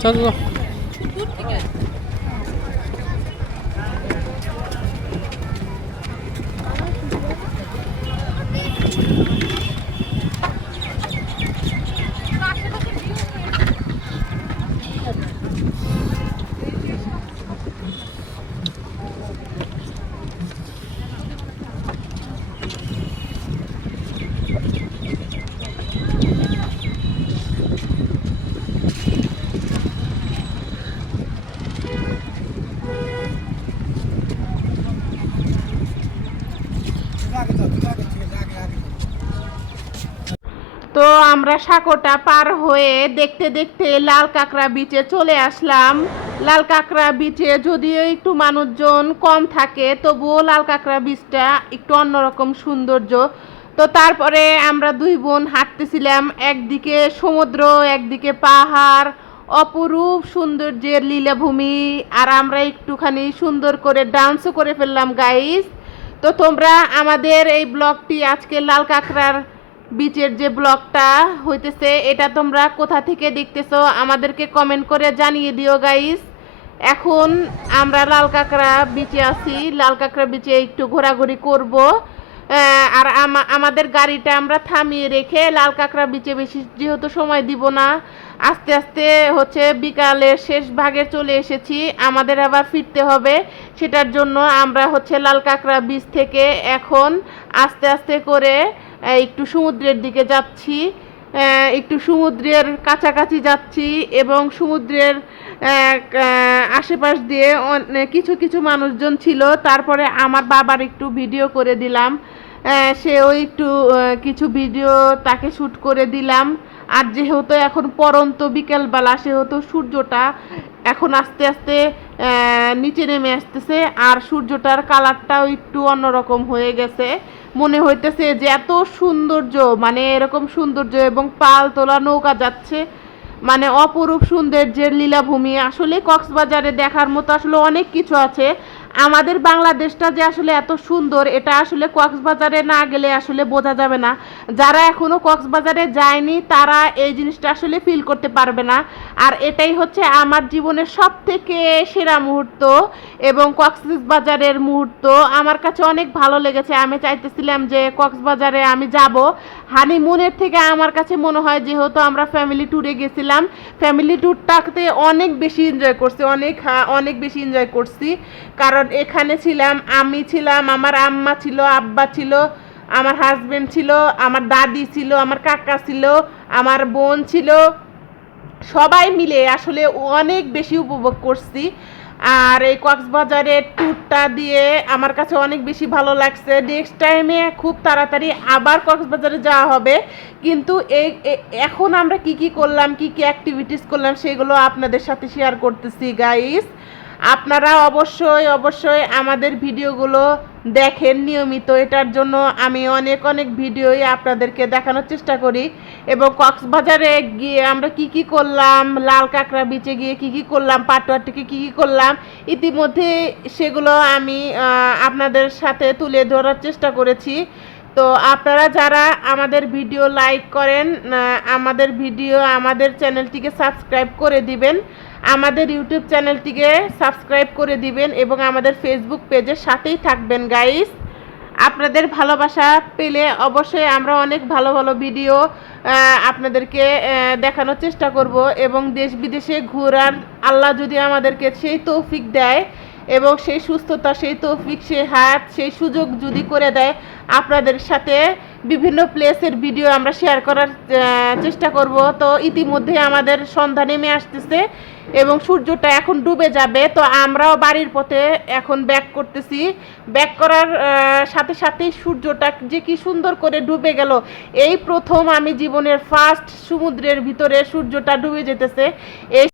চল চল তো আমরা সাঁকোটা পার হয়ে দেখতে দেখতে লাল কাঁকড়া বিচে চলে আসলাম। লাল কাঁকড়া বিচে যদিও একটু মানুষজন কম থাকে, তবুও লাল কাঁকড়া বিচটা একটু অন্যরকম সৌন্দর্য। তো তারপরে আমরা দুই বোন হাঁটতেছিলাম একদিকে সমুদ্র, একদিকে পাহাড়। অপরূপ সৌন্দর্যের লীলাভূমি। আর আমরা একটুখানি সুন্দর করে ডান্সও করে ফেললাম গাইস তো তোমরা আমাদের এই ব্লগটি আজকে লাল কাঁকড়ার বিচের যে ব্লকটা হইতেছে, এটা তোমরা কোথা থেকে দেখতেছো আমাদেরকে কমেন্ট করে জানিয়ে দিও গাইস এখন আমরা লাল কাঁকড়া বিচে আছি। লাল কাঁকড়া বিচে একটু ঘোরাঘুরি করব। আর আমা- আমাদের গাড়িটা আমরা থামিয়ে রেখে লাল কাঁকড়া বিচে বেশি যেহেতু সময় দিব না, আস্তে আস্তে হচ্ছে বিকালের শেষ ভাগে চলে এসেছি। আমাদের আবার ফিরতে হবে। সেটার জন্য আমরা হচ্ছে লাল কাঁকড়া বিচ থেকে এখন আস্তে আস্তে করে একটু সমুদ্রের দিকে যাচ্ছি। একটু সমুদ্রের কাছাকাছি যাচ্ছি এবং সমুদ্রের আশেপাশ দিয়ে কিছু কিছু মানুষজন ছিল। তারপরে আমার বাবার একটু ভিডিও করে দিলাম। সেও একটু কিছু ভিডিও তাকে শ্যুট করে দিলাম। আর যেহেতু এখন পরন্ত বিকেলবেলা, সেহেতু সূর্যটা এখন আস্তে আস্তে নিচে নেমে আসতেছে আর সূর্যটার কালারটাও একটু অন্যরকম হয়ে গেছে। মনে হইতেছে যে এত সৌন্দর্য মানে এরকম সৌন্দর্য এবং পাল তোলা নৌকা যাচ্ছে মানে অপরূপ সৌন্দর্যের লীলাভূমি। আসলে কক্সবাজারে দেখার মতো আসলে অনেক কিছু আছে আমাদের বাংলাদেশটা যে আসলে এত সুন্দর, এটা আসলে কক্সবাজারে না গেলে আসলে বোঝা যাবে না। যারা এখনও কক্সবাজারে যায়নি, তারা এই জিনিসটা আসলে ফিল করতে পারবে না। আর এটাই হচ্ছে আমার জীবনের সব থেকে সেরা মুহূর্ত এবং কক্সবাজারের মুহূর্ত। আমার কাছে অনেক ভালো লেগেছে। আমি চাইতেছিলাম যে কক্সবাজারে আমি যাব। হানিমুনের থেকে আমার কাছে মনে হয় যেহেতু আমরা ফ্যামিলি ট্যুরে গেছিলাম ফ্যামিলি ট্যুরটাতে অনেক বেশি এনজয় করছি, অনেক হা- অনেক বেশি এনজয় করছি। কারণ এখানে ছিলাম, আমি ছিলাম, আমার আম্মা ছিল, আব্বা ছিল, আমার হাজবেন্ড ছিল, আমার দাদি ছিল, আমার কাকা ছিল, আমার বোন ছিল। সবাই মিলে আসলে অনেক বেশি উপভোগ করছি। আর এই কক্সবাজারের ট্যুরটা দিয়ে আমার কাছে অনেক বেশি ভালো লাগছে। নেক্সট টাইমে খুব তাড়াতাড়ি আবার কক্সবাজারে যাওয়া হবে। কিন্তু এই এখন আমরা কি কি করলাম, কি কি অ্যাক্টিভিটিস করলাম, সেগুলো আপনাদের সাথে শেয়ার করতেছি গাইস আপনারা অবশ্যই অবশ্যই আমাদের ভিডিওগুলো দেখেন নিয়মিত। এটার জন্য আমি অনেক অনেক ভিডিওই আপনাদেরকে দেখানোর চেষ্টা করি। এবং কক্সবাজারে গিয়ে আমরা কি কি করলাম, লাল কাঁকড়া বিচে গিয়ে কি কি করলাম পাটোয়ার থেকে কি কি করলাম, ইতিমধ্যে সেগুলো আমি আপনাদের সাথে তুলে ধরার চেষ্টা করেছি। তো আপনারা যারা আমাদের ভিডিও লাইক করেন আমাদের ভিডিও, আমাদের চ্যানেলটিকে সাবস্ক্রাইব করে দিবেন। আমাদের ইউটিউব চ্যানেলটিকে সাবস্ক্রাইব করে দিবেন এবং আমাদের ফেসবুক পেজের সাথেই থাকবেন গাইস আপনাদের ভালোবাসা পেলে অবশ্যই আমরা অনেক ভালো ভালো ভিডিও আপনাদেরকে দেখানোর চেষ্টা করব এবং দেশ বিদেশে ঘোরার, আল্লাহ যদি আমাদেরকে সেই তৌফিক দেয় এবং সেই সুস্থতা, সেই তৌফিক, সেই হাত সেই সুযোগ যদি করে দেয়, আপনাদের সাথে বিভিন্ন প্লেসের ভিডিও আমরা শেয়ার করার চেষ্টা করব। তো ইতিমধ্যে আমাদের সন্ধ্যা নেমে আসতেছে এবং সূর্যটা এখন ডুবে যাবে। তো আমরাও বাড়ির পথে এখন ব্যাক করতেছি। ব্যাক করার সাথে সাথেই সূর্যটা যে কি সুন্দর করে ডুবে গেল। এই প্রথম আমি জীবনের ফার্স্ট সমুদ্রের ভিতরে সূর্যটা ডুবে যেতেছে। এই